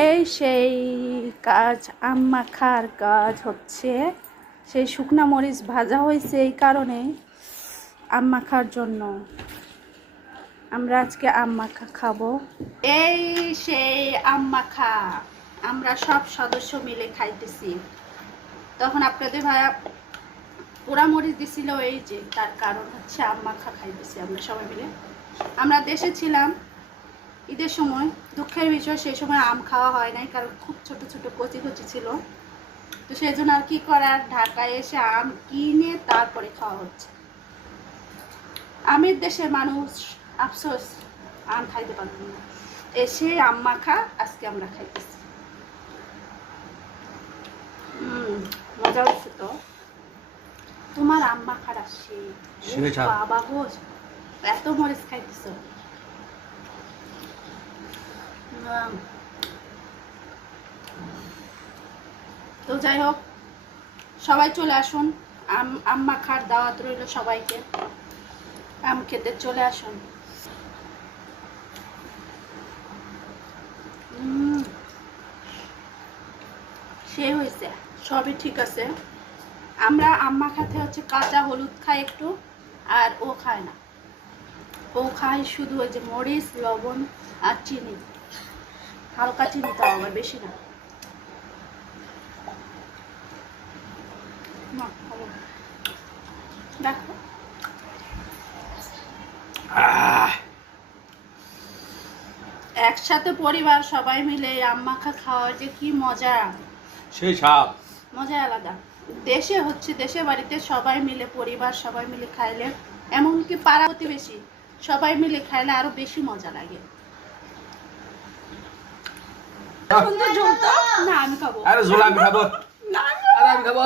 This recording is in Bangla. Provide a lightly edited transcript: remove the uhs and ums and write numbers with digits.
এই সেই কাজ আম মাখার কাজ হচ্ছে। সেই শুকনা মরিচ ভাজা হয়েছে, এই কারণে আম মাখার জন্য আমরা আজকে আম মাখা খাবো। এই সেই আম মাখা আমরা সব সদস্য মিলে খাইতেছি। তখন আপনাদের ভাইয়া পোড়া মরিচ দিছিল, এই যে তার কারণ হচ্ছে আম মাখা খাইতেছি আমরা সবাই মিলে। আমরা দেশে ছিলাম ঈদের সময়, দুঃখের বিষয় সেই সময় আম খাওয়া হয় নাই, কারণ খুব ছোট ছোট কচি কচি ছিল। তো সেই জন্য আর কি করার, ঢাকায় এসে আম কিনে তারপরে খাওয়া হচ্ছে। আমের দেশের মানুষ আফসোস আম খাইতে পারব না, এসে আম মাখা আজকে আমরা খাইতেছি। মজা হচ্ছে তো। তোমার আম মাখার আসছে বাবা গো, এত মরিচ খাইতেছ। তো যাই হোক, সবাই চলে আসুন, আম মাখার দাওয়াত রইল সবাইকে, আম খেতে চলে আসুন। সে হয়েছে, সবই ঠিক আছে। আমরা আম মাখাতে হচ্ছে কাঁচা হলুদ খাই একটু, আর ও খায় না, ও খায় শুধু ওই যে মরিচ, লবণ আর চিনি, হালকা চিনি, তাও আবার বেশি না। দেখো একসাথে পরিবার সবাই মিলে আম মাখা খাওয়া যে কি মজা, সেই স্বাদ মজা আলাদা। দেশে হচ্ছে, দেশে বাড়িতে সবাই মিলে পরিবার সবাই মিলে খাইলে, এমনকি পাড়া প্রতিবেশী সবাই মিলে খাইলে আরো বেশি মজা লাগে। সুন্দর ঝোল তো না, আমি খাবো। আরে ঝোল আমি খাবো। না আরে আমি খাবো।